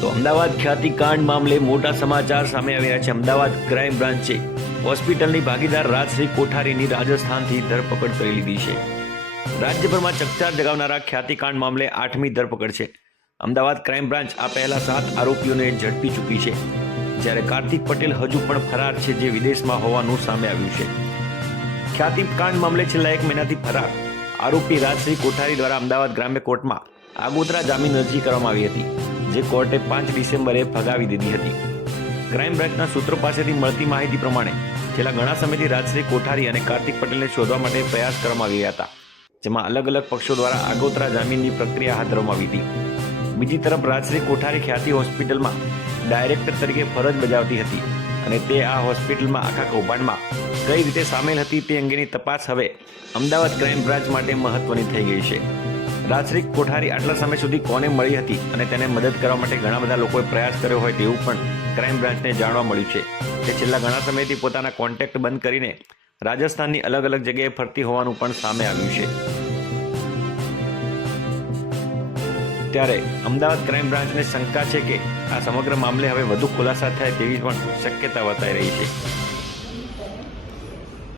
તો અમદાવાદ ખ્યાતિકાંડ મામલે મોટા સમાચાર સામે આવ્યા છે. અમદાવાદ ક્રાઇમ બ્રાન્ચે હોસ્પિટલની ભાગીદાર રાજશ્રી કોઠારીની રાજસ્થાનથી ધરપકડ કરી લીધી છે. રાજ્યભરમાં ચકચાર જગાવનારા ખ્યાતિકાંડ મામલે આઠમી ધરપકડ છે. અમદાવાદ ક્રાઇમ બ્રાન્ચ આ પહેલા સાત આરોપીઓને ઝડપી ચૂકી છે. જ્યારે કાર્તિક પટેલ હજુ પણ ફરાર છે જે વિદેશમાં હોવાનું સામે આવ્યું છે. ખ્યાતિકાંડ મામલે છેલ્લા એક મહિનાથી ફરાર આરોપી રાજશ્રી કોઠારી દ્વારા અમદાવાદ ગ્રામ્ય કોર્ટમાં આગોતરા જામીન અરજી કરવામાં આવી હતી. જે કોર્ટે પાંચ ડિસેમ્બરે ફગાવી દીધી હતી. ક્રાઇમ બ્રાન્ચના સૂત્રો પાસેથી મળતી માહિતી પ્રમાણે છેલ્લા ઘણા સમયથી રાજશ્રી કોઠારી અને કાર્તિક પટેલને શોધવા માટે પ્રયાસ કરવામાં આવી રહ્યા હતા, જેમાં અલગ અલગ પક્ષો દ્વારા આગોતરા જામીનની પ્રક્રિયા હાથ ધરવામાં આવી હતી. બીજી તરફ રાજશ્રી કોઠારી ખ્યાતિ હોસ્પિટલમાં ડાયરેક્ટર તરીકે ફરજ બજાવતી હતી અને તે આ હોસ્પિટલમાં આખા કૌભાંડમાં કઈ રીતે સામેલ હતી તે અંગેની તપાસ હવે અમદાવાદ ક્રાઇમ બ્રાન્ચ માટે મહત્વની થઈ ગઈ છે. રાજશ્રી કોઠારી આટલા સમય સુધી કોને મળી હતી અને તેને મદદ કરવા માટે ઘણા બધા લોકોએ પ્રયાસ કર્યો હોય તેવું પણ ક્રાઇમ બ્રાન્ચને જાણવા મળ્યું છે તે છેલ્લા ઘણા સમયથી પોતાના કોન્ટેક્ટ બંધ કરીને રાજસ્થાનની અલગ અલગ જગ્યાએ ફરતી હોવાનું પણ સામે આવ્યું છે. ત્યારે અમદાવાદ ક્રાઇમ બ્રાન્ચને શંકા છે કે આ સમગ્ર મામલે હવે વધુ ખુલાસા થાય તેવી પણ શક્યતા વર્તાઈ રહી છે.